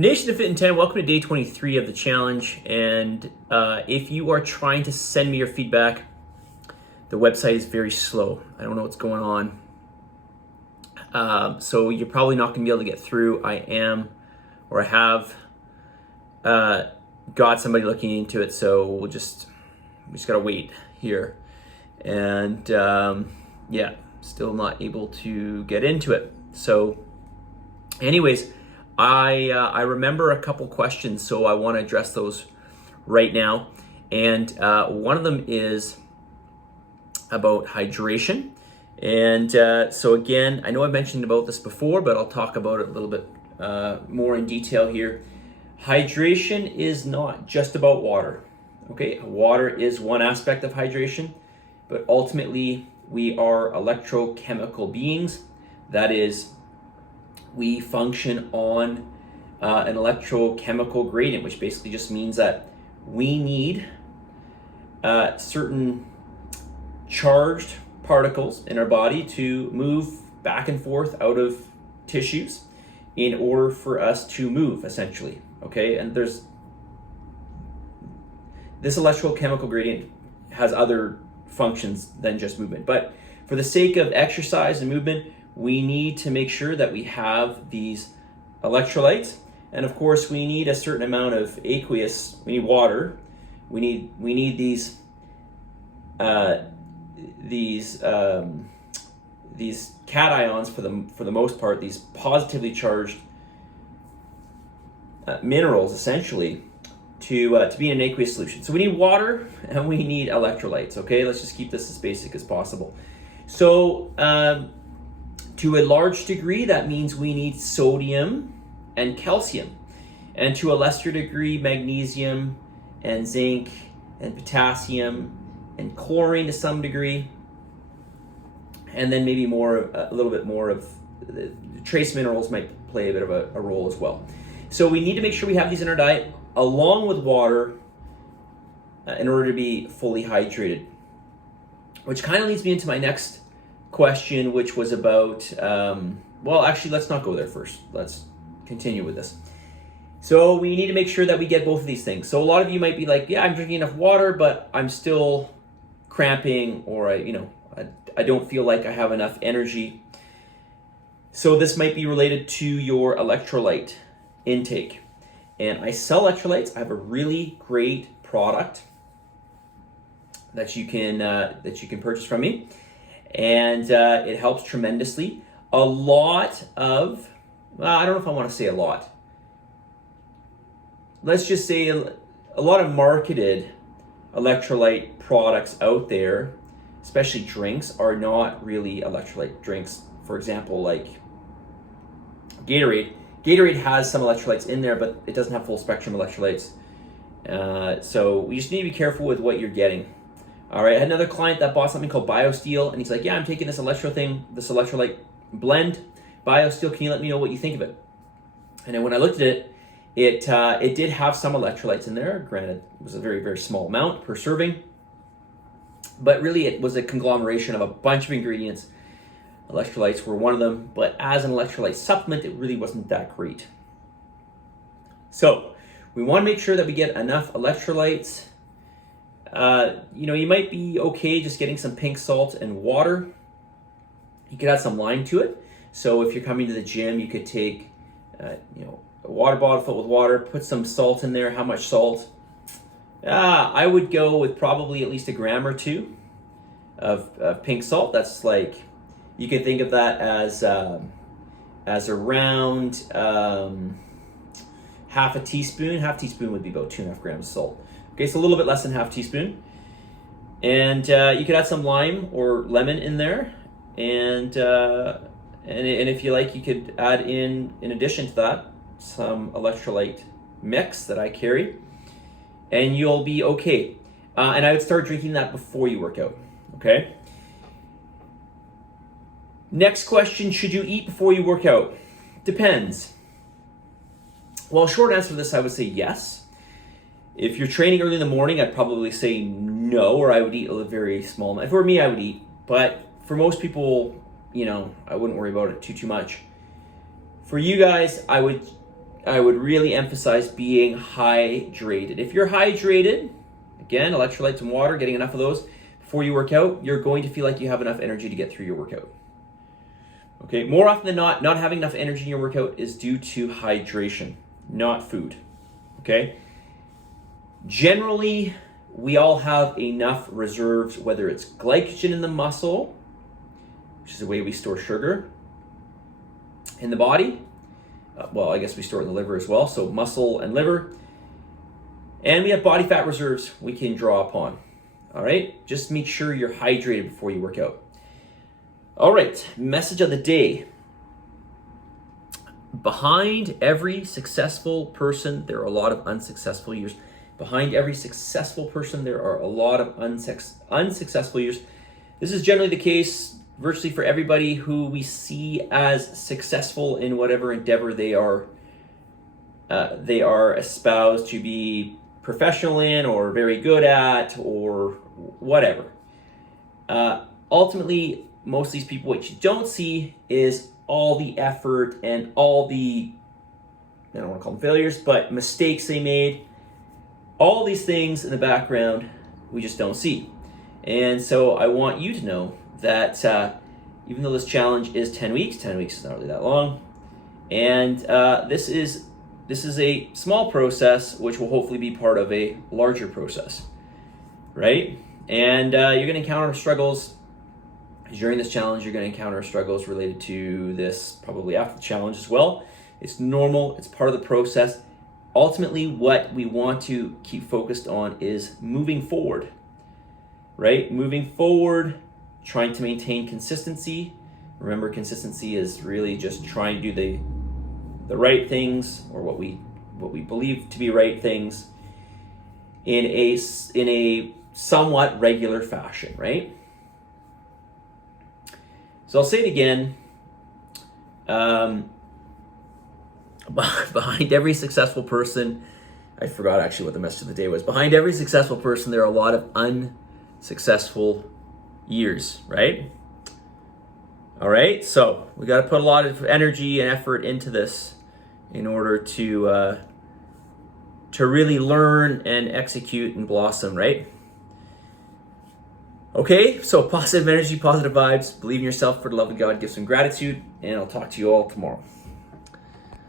Nation of Fitin10, welcome to day 23 of the challenge. And if you are trying to send me your feedback, the website is very slow. I don't know what's going on. So you're probably not going to be able to get through. I have got somebody looking into it, so we just got to wait here. And yeah, still not able to get into it. So anyways, I remember a couple questions, so I want to address those right now. And one of them is about hydration. And so again, I know I've mentioned about this before, but I'll talk about it a little bit more in detail here. Hydration is not just about water. Okay, water is one aspect of hydration, but ultimately we are electrochemical beings. That is, we function on an electrochemical gradient, which basically just means that we need certain charged particles in our body to move back and forth out of tissues in order for us to move, essentially. Okay, and there's this electrochemical gradient has other functions than just movement, but for the sake of exercise and movement, we need to make sure that we have these electrolytes, and of course we need a certain amount of aqueous. We need water. We need these cations for the most part. These positively charged minerals, essentially, to be in an aqueous solution. So we need water and we need electrolytes. Okay, let's just keep this as basic as possible. So to a large degree, that means we need sodium and calcium, and to a lesser degree, magnesium and zinc and potassium and chlorine to some degree, and then maybe a little bit more of the trace minerals might play a bit of a role as well. So we need to make sure we have these in our diet along with water in order to be fully hydrated, which kind of leads me into my next question, which was about, well, actually, let's not go there first. Let's continue with this. So we need to make sure that we get both of these things. So a lot of you might be like, yeah, I'm drinking enough water, but I'm still cramping, or I don't feel like I have enough energy. So this might be related to your electrolyte intake. And I sell electrolytes. I have a really great product that you can purchase from me. And it helps tremendously. A lot of, I don't know if I want to say a lot. Let's just say a lot of marketed electrolyte products out there, especially drinks, are not really electrolyte drinks. For example, like Gatorade. Gatorade has some electrolytes in there, but it doesn't have full spectrum electrolytes. So we just need to be careful with what you're getting. All right, I had another client that bought something called BioSteel, and he's like, yeah, I'm taking this electrolyte blend, BioSteel, can you let me know what you think of it? And then when I looked at it, it did have some electrolytes in there. Granted, it was a very, very small amount per serving, but really it was a conglomeration of a bunch of ingredients. Electrolytes were one of them, but as an electrolyte supplement, it really wasn't that great. So we want to make sure that we get enough electrolytes. You might be okay just getting some pink salt and water. You could add some lime to it. So if you're coming to the gym, you could take, a water bottle filled with water, put some salt in there. How much salt? I would go with probably at least a gram or two of pink salt. That's like, you could think of that as around half a teaspoon. Half teaspoon would be about 2.5 grams of salt. Okay, so a little bit less than half teaspoon. And you could add some lime or lemon in there. And if you like, you could add in addition to that, some electrolyte mix that I carry. And you'll be okay. And I would start drinking that before you work out, okay? Next question, should you eat before you work out? Depends. Well, short answer to this, I would say yes. If you're training early in the morning, I'd probably say no, or I would eat a very small amount. For me, I would eat. But for most people, I wouldn't worry about it too much. For you guys, I would I would really emphasize being hydrated. If you're hydrated, again, electrolytes and water, getting enough of those before you work out, you're going to feel like you have enough energy to get through your workout. Okay, more often than not having enough energy in your workout is due to hydration, not food. Okay? Generally, we all have enough reserves, whether it's glycogen in the muscle, which is the way we store sugar in the body. Well, I guess we store it in the liver as well, so muscle and liver. And we have body fat reserves we can draw upon. All right, just make sure you're hydrated before you work out. All right, message of the day. Behind every successful person, there are a lot of unsuccessful years. Behind every successful person, there are a lot of unsuccessful years. This is generally the case virtually for everybody who we see as successful in whatever endeavor they are espoused to be professional in or very good at or whatever. Ultimately, most of these people, what you don't see is all the effort and all the, I don't want to call them failures, but mistakes they made. All these things in the background, we just don't see. And so I want you to know that even though this challenge is 10 weeks is not really that long, and this is a small process which will hopefully be part of a larger process, right? And you're going to encounter struggles during this challenge. You're going to encounter struggles related to this probably after the challenge as well. It's normal. It's part of the process. Ultimately, what we want to keep focused on is moving forward, right? Moving forward, trying to maintain consistency. Remember, consistency is really just trying to do the right things, or what we believe to be right things, in a somewhat regular fashion, right? So I'll say it again. Behind every successful person, I forgot actually what the message of the day was. Behind every successful person, there are a lot of unsuccessful years, right? All right, so we got to put a lot of energy and effort into this in order to really learn and execute and blossom, right? Okay, so positive energy, positive vibes, believe in yourself, for the love of God, give some gratitude, and I'll talk to you all tomorrow.